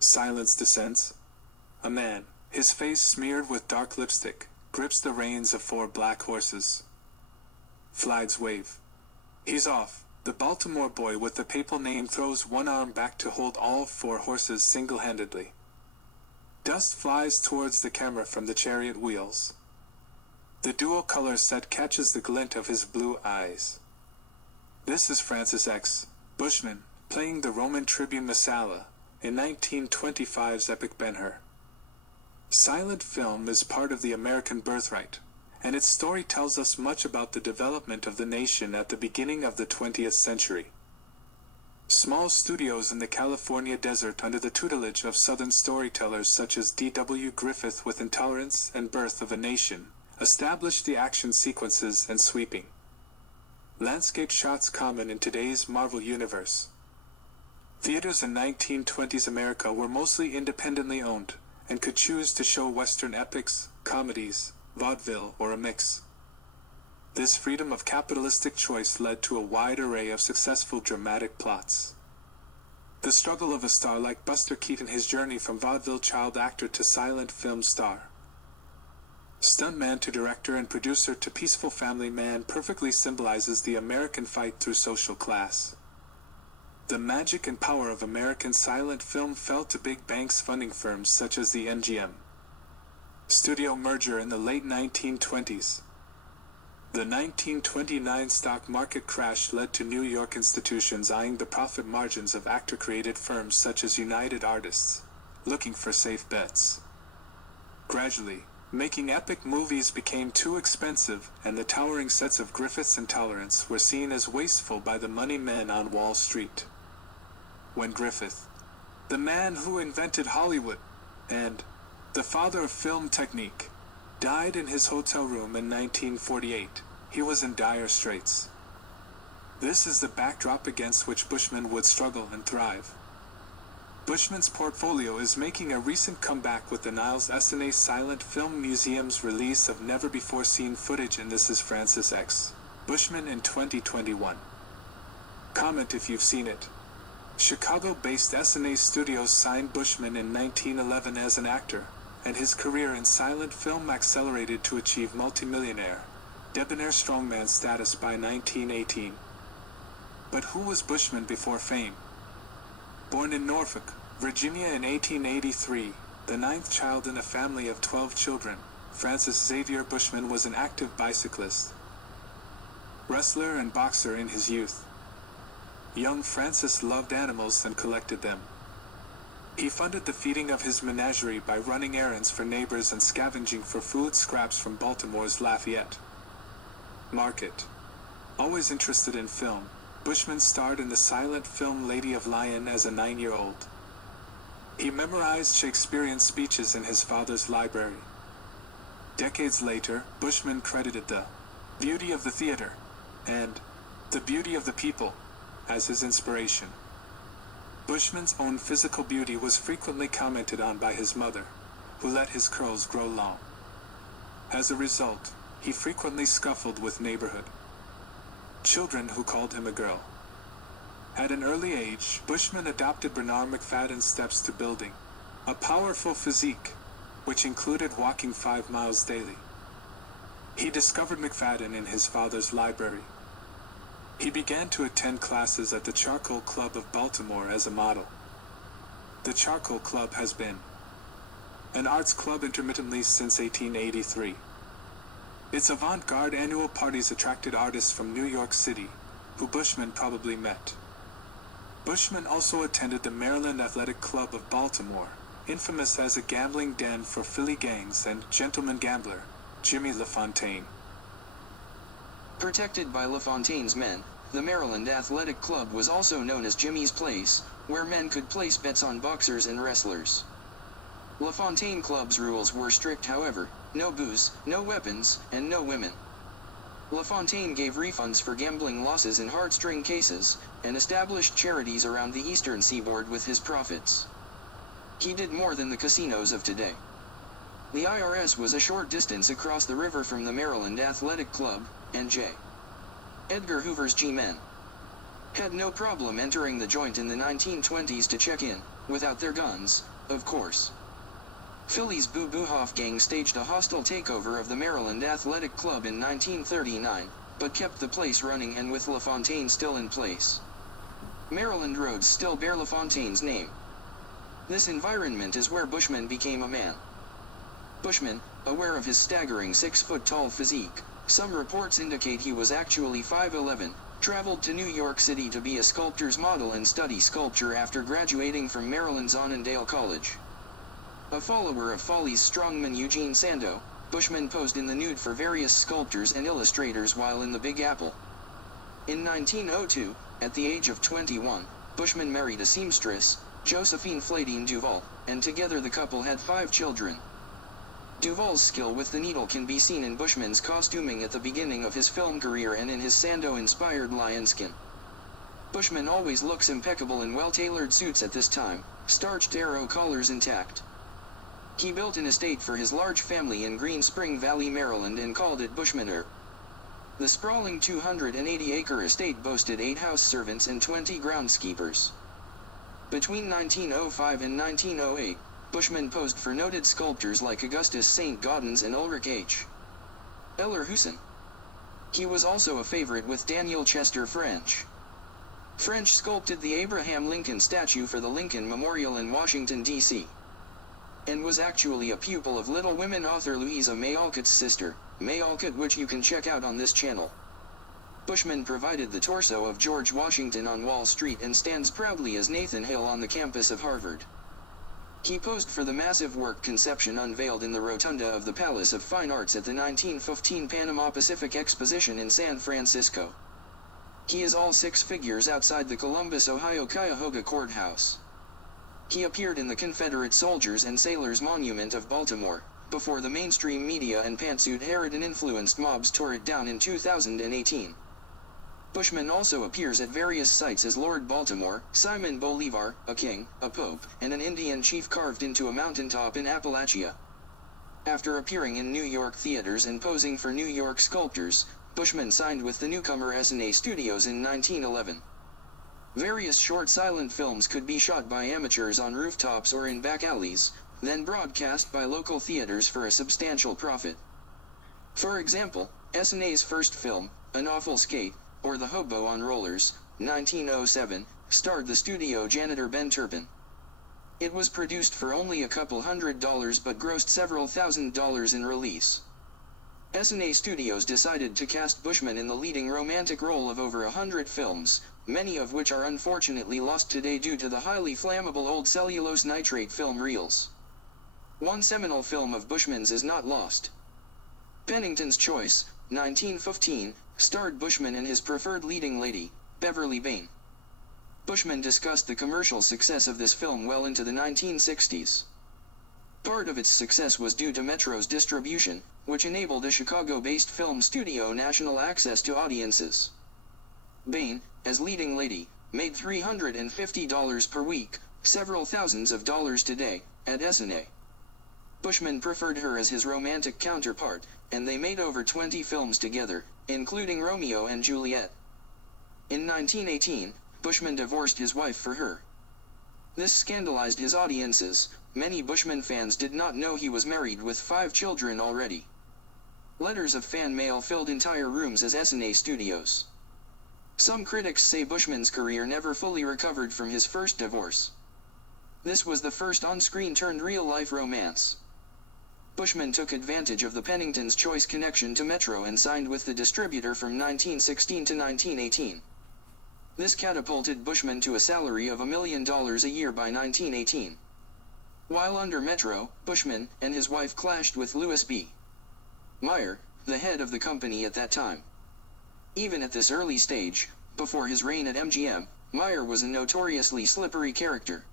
Silence descends. A man, his face smeared with dark lipstick, grips the reins of 4 black horses. Flags wave. He's off. The Baltimore boy with the papal name throws one arm back to hold all 4 horses single-handedly. Dust flies towards the camera from the chariot wheels. The dual color set catches the glint of his blue eyes. This is Francis X. Bushman, playing the Roman tribune Messala, in 1925's epic Ben-Hur. Silent film is part of the American birthright, and its story tells us much about the development of the nation at the beginning of the 20th century. Small studios in the California desert under the tutelage of Southern storytellers such as D.W. Griffith with Intolerance and Birth of a Nation established the action sequences and sweeping landscape shots common in today's Marvel universe. Theaters in 1920s America were mostly independently owned and could choose to show Western epics, comedies, vaudeville, or a mix. This freedom of capitalistic choice led to a wide array of successful dramatic plots. The struggle of a star like Buster Keaton, his journey from vaudeville child actor to silent film star, stuntman to director and producer to peaceful family man, perfectly symbolizes the American fight through social class. The magic and power of American silent film fell to big banks funding firms such as the MGM studio merger in the late 1920s. The 1929 stock market crash led to New York institutions eyeing the profit margins of actor-created firms such as United Artists, looking for safe bets. Gradually, making epic movies became too expensive, and the towering sets of Griffith's Intolerance were seen as wasteful by the money men on Wall Street. When Griffith, the man who invented Hollywood, and the father of film technique, died in his hotel room in 1948, he was in dire straits. This is the backdrop against which Bushman would struggle and thrive. Bushman's portfolio is making a recent comeback with the Niles Essanay Silent Film Museum's release of never-before-seen footage, and this is Francis X. Bushman in 2021. Comment if you've seen it. Chicago-based Essanay Studios signed Bushman in 1911 as an actor, and his career in silent film accelerated to achieve multimillionaire, debonair strongman status by 1918. But who was Bushman before fame? Born in Norfolk, Virginia in 1883, the 9th child in a family of 12 children, Francis Xavier Bushman was an active bicyclist, wrestler and boxer in his youth. Young Francis loved animals and collected them. He funded the feeding of his menagerie by running errands for neighbors and scavenging for food scraps from Baltimore's Lafayette Market. Always interested in film, Bushman starred in the silent film Lady of Lion as a 9-year-old. He memorized Shakespearean speeches in his father's library. Decades later, Bushman credited the beauty of the theater and the beauty of the people as his inspiration. Bushman's own physical beauty was frequently commented on by his mother, who let his curls grow long. As a result, he frequently scuffled with neighborhood children who called him a girl. At an early age, Bushman adopted Bernard McFadden's steps to building a powerful physique, which included walking 5 miles daily. He discovered McFadden in his father's library. He began to attend classes at the Charcoal Club of Baltimore as a model. The Charcoal Club has been an arts club intermittently since 1883. Its avant-garde annual parties attracted artists from New York City, who Bushman probably met. Bushman also attended the Maryland Athletic Club of Baltimore, infamous as a gambling den for Philly gangs and gentleman gambler, Jimmy LaFontaine. Protected by LaFontaine's men, the Maryland Athletic Club was also known as Jimmy's Place, where men could place bets on boxers and wrestlers. LaFontaine Club's rules were strict, however: no booze, no weapons, and no women. LaFontaine gave refunds for gambling losses in heartstring cases, and established charities around the eastern seaboard with his profits. He did more than the casinos of today. The IRS was a short distance across the river from the Maryland Athletic Club, and J. Edgar Hoover's G-Men had no problem entering the joint in the 1920s to check in, without their guns, of course. Philly's Boo Boo Hoff gang staged a hostile takeover of the Maryland Athletic Club in 1939, but kept the place running and with LaFontaine still in place. Maryland roads still bear LaFontaine's name. This environment is where Bushman became a man. Bushman, aware of his staggering 6-foot-tall physique, some reports indicate he was actually 5'11", traveled to New York City to be a sculptor's model and study sculpture after graduating from Maryland's Onondale College. A follower of Foley's strongman Eugene Sandow, Bushman posed in the nude for various sculptors and illustrators while in the Big Apple. In 1902, at the age of 21, Bushman married a seamstress, Josephine Fladine Duval, and together the couple had 5 children. Duval's skill with the needle can be seen in Bushman's costuming at the beginning of his film career and in his Sandow-inspired lion skin. Bushman always looks impeccable in well-tailored suits at this time, starched arrow collars intact. He built an estate for his large family in Green Spring Valley, Maryland and called it Bushmanor. The sprawling 280-acre estate boasted 8 house servants and 20 groundskeepers. Between 1905 and 1908, Bushman posed for noted sculptors like Augustus St. Gaudens and Ulrich H. Eller-Husson. He was also a favorite with Daniel Chester French. French sculpted the Abraham Lincoln statue for the Lincoln Memorial in Washington, D.C. and was actually a pupil of Little Women author Louisa May Alcott's sister, May Alcott, which you can check out on this channel. Bushman provided the torso of George Washington on Wall Street and stands proudly as Nathan Hale on the campus of Harvard. He posed for the massive work conception unveiled in the rotunda of the Palace of Fine Arts at the 1915 Panama Pacific Exposition in San Francisco. He is all 6 figures outside the Columbus, Ohio Cuyahoga Courthouse. He appeared in the Confederate Soldiers and Sailors Monument of Baltimore, before the mainstream media and pantsuit Harridan-influenced mobs tore it down in 2018. Bushman also appears at various sites as Lord Baltimore, Simon Bolivar, a king, a pope, and an Indian chief carved into a mountaintop in Appalachia. After appearing in New York theaters and posing for New York sculptors, Bushman signed with the newcomer S&A Studios in 1911. Various short silent films could be shot by amateurs on rooftops or in back alleys, then broadcast by local theaters for a substantial profit. For example, S&A's first film, An Awful Skate, or The Hobo on Rollers, 1907, starred the studio janitor Ben Turpin. It was produced for only a couple $100 but grossed several $1,000s in release. S&A Studios decided to cast Bushman in the leading romantic role of over 100 films, many of which are unfortunately lost today due to the highly flammable old cellulose nitrate film reels. One seminal film of Bushman's is not lost. Pennington's Choice, 1915, starred Bushman and his preferred leading lady, Beverly Bain. Bushman discussed the commercial success of this film well into the 1960s. Part of its success was due to Metro's distribution, which enabled a Chicago-based film studio national access to audiences. Bain, as leading lady, made $350 per week, several thousands of dollars today, at S&A. Bushman preferred her as his romantic counterpart, and they made over 20 films together, including Romeo and Juliet. In 1918, Bushman divorced his wife for her. This scandalized his audiences. Many Bushman fans did not know he was married with 5 children already. Letters of fan mail filled entire rooms as S&A Studios. Some critics say Bushman's career never fully recovered from his first divorce. This was the first on-screen turned real-life romance. Bushman took advantage of the Pennington's Choice connection to Metro and signed with the distributor from 1916 to 1918. This catapulted Bushman to a salary of $1 million a year by 1918. While under Metro, Bushman and his wife clashed with Louis B. Mayer, the head of the company at that time. Even at this early stage, before his reign at MGM, Mayer was a notoriously slippery character.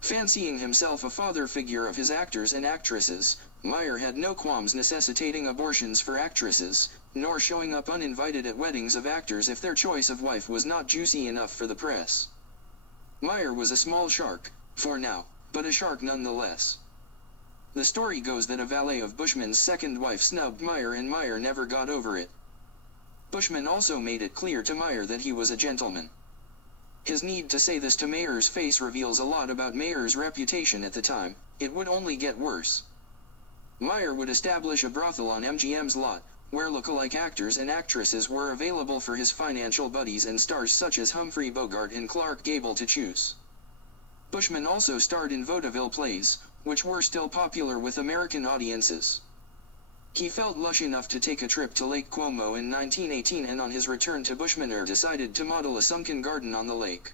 Fancying himself a father figure of his actors and actresses, Mayer had no qualms necessitating abortions for actresses, nor showing up uninvited at weddings of actors if their choice of wife was not juicy enough for the press. Mayer was a small shark, for now, but a shark nonetheless. The story goes that a valet of Bushman's second wife snubbed Mayer and Mayer never got over it. Bushman also made it clear to Mayer that he was a gentleman. His need to say this to Mayer's face reveals a lot about Mayer's reputation at the time. It would only get worse. Mayer would establish a brothel on MGM's lot, where look-alike actors and actresses were available for his financial buddies and stars such as Humphrey Bogart and Clark Gable to choose. Bushman also starred in vaudeville plays, which were still popular with American audiences. He felt lush enough to take a trip to Lake Como in 1918 and on his return to Bushmanor decided to model a sunken garden on the lake.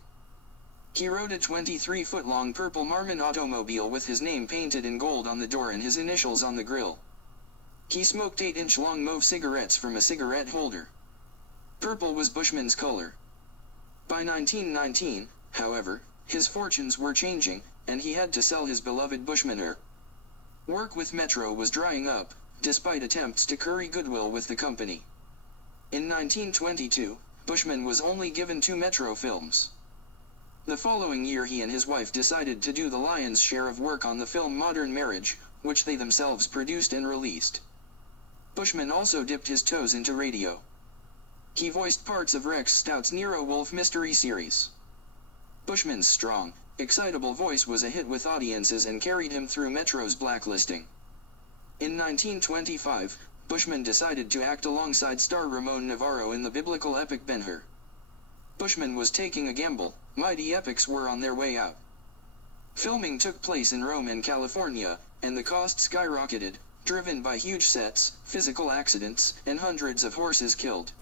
He rode a 23-foot-long purple Marmon automobile with his name painted in gold on the door and his initials on the grill. He smoked 8-inch-long mauve cigarettes from a cigarette holder. Purple was Bushman's color. By 1919, however, his fortunes were changing, and he had to sell his beloved Bushmanor. Work with Metro was drying up, despite attempts to curry goodwill with the company. In 1922, Bushman was only given 2 Metro films. The following year he and his wife decided to do the lion's share of work on the film Modern Marriage, which they themselves produced and released. Bushman also dipped his toes into radio. He voiced parts of Rex Stout's Nero Wolfe mystery series. Bushman's strong, excitable voice was a hit with audiences and carried him through Metro's blacklisting. In 1925, Bushman decided to act alongside star Ramon Navarro in the biblical epic Ben-Hur. Bushman was taking a gamble. Mighty epics were on their way out. Filming took place in Rome and California, and the cost skyrocketed, driven by huge sets, physical accidents, and hundreds of horses killed.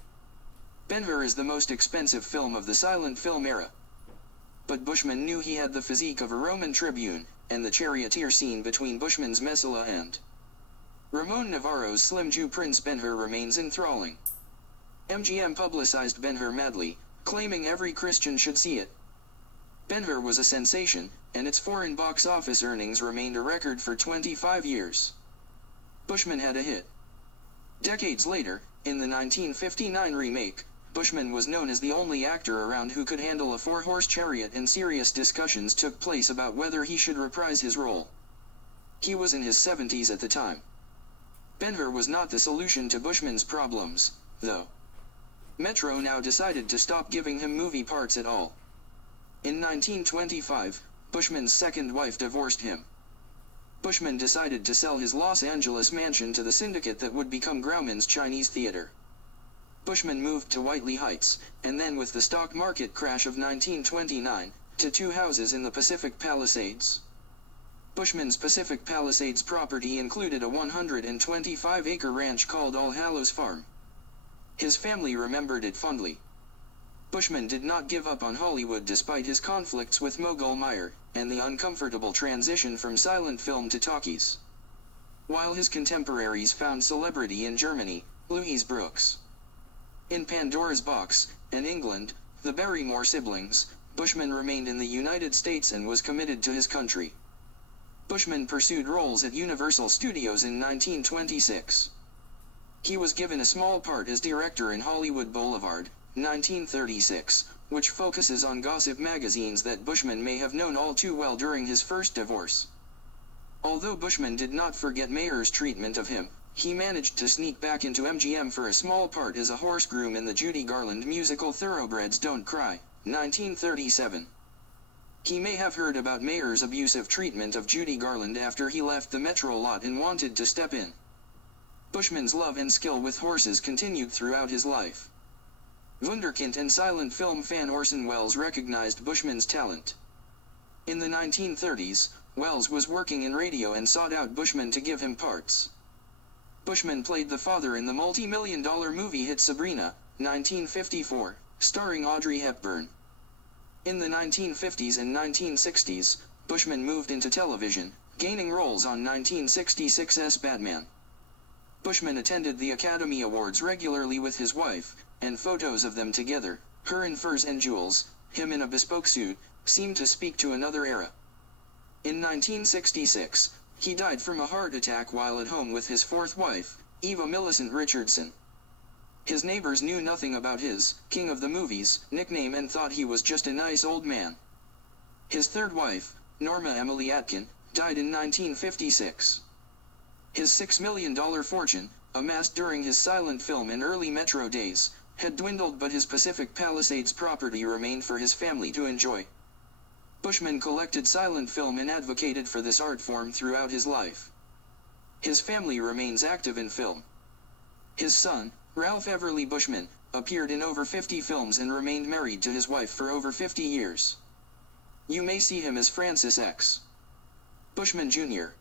Ben-Hur is the most expensive film of the silent film era. But Bushman knew he had the physique of a Roman tribune, and the charioteer scene between Bushman's Messala and Ramon Navarro's Slim Jew Prince Ben-Hur remains enthralling. MGM publicized Ben-Hur madly, claiming every Christian should see it. Ben-Hur was a sensation, and its foreign box office earnings remained a record for 25 years. Bushman had a hit. Decades later, in the 1959 remake, Bushman was known as the only actor around who could handle a 4-horse chariot, and serious discussions took place about whether he should reprise his role. He was in his 70s at the time. Ben-Hur was not the solution to Bushman's problems, though. Metro now decided to stop giving him movie parts at all. In 1925, Bushman's second wife divorced him. Bushman decided to sell his Los Angeles mansion to the syndicate that would become Grauman's Chinese Theater. Bushman moved to Whiteley Heights, and then with the stock market crash of 1929, to 2 houses in the Pacific Palisades. Bushman's Pacific Palisades property included a 125-acre ranch called All Hallows Farm. His family remembered it fondly. Bushman did not give up on Hollywood despite his conflicts with mogul Mayer, and the uncomfortable transition from silent film to talkies. While his contemporaries found celebrity in Germany, Louise Brooks. In Pandora's Box, and England, the Barrymore siblings, Bushman remained in the United States and was committed to his country. Bushman pursued roles at Universal Studios in 1926. He was given a small part as director in Hollywood Boulevard, 1936, which focuses on gossip magazines that Bushman may have known all too well during his first divorce. Although Bushman did not forget Mayer's treatment of him, he managed to sneak back into MGM for a small part as a horse groom in the Judy Garland musical Thoroughbreds Don't Cry, 1937. He may have heard about Mayer's abusive treatment of Judy Garland after he left the Metro lot and wanted to step in. Bushman's love and skill with horses continued throughout his life. Wunderkind and silent film fan Orson Welles recognized Bushman's talent. In the 1930s, Welles was working in radio and sought out Bushman to give him parts. Bushman played the father in the multi-million-dollar movie hit Sabrina, 1954, starring Audrey Hepburn. In the 1950s and 1960s, Bushman moved into television, gaining roles on 1966's Batman. Bushman attended the Academy Awards regularly with his wife, and photos of them together, her in furs and jewels, him in a bespoke suit, seemed to speak to another era. In 1966, he died from a heart attack while at home with his fourth wife, Eva Millicent Richardson. His neighbors knew nothing about his King of the Movies nickname and thought he was just a nice old man. His third wife, Norma Emily Atkin, died in 1956. His $6 million fortune, amassed during his silent film and early Metro days, had dwindled, but his Pacific Palisades property remained for his family to enjoy. Bushman collected silent film and advocated for this art form throughout his life. His family remains active in film. His son, Ralph Everly Bushman, appeared in over 50 films and remained married to his wife for over 50 years. You may see him as Francis X. Bushman Jr.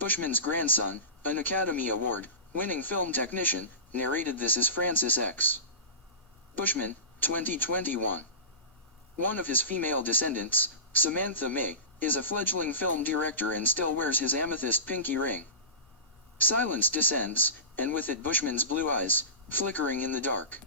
Bushman's grandson, an Academy Award-winning film technician, narrated this as Francis X. Bushman, 2021. One of his female descendants, Samantha May, is a fledgling film director and still wears his amethyst pinky ring. Silence descends, and with it Bushman's blue eyes, flickering in the dark.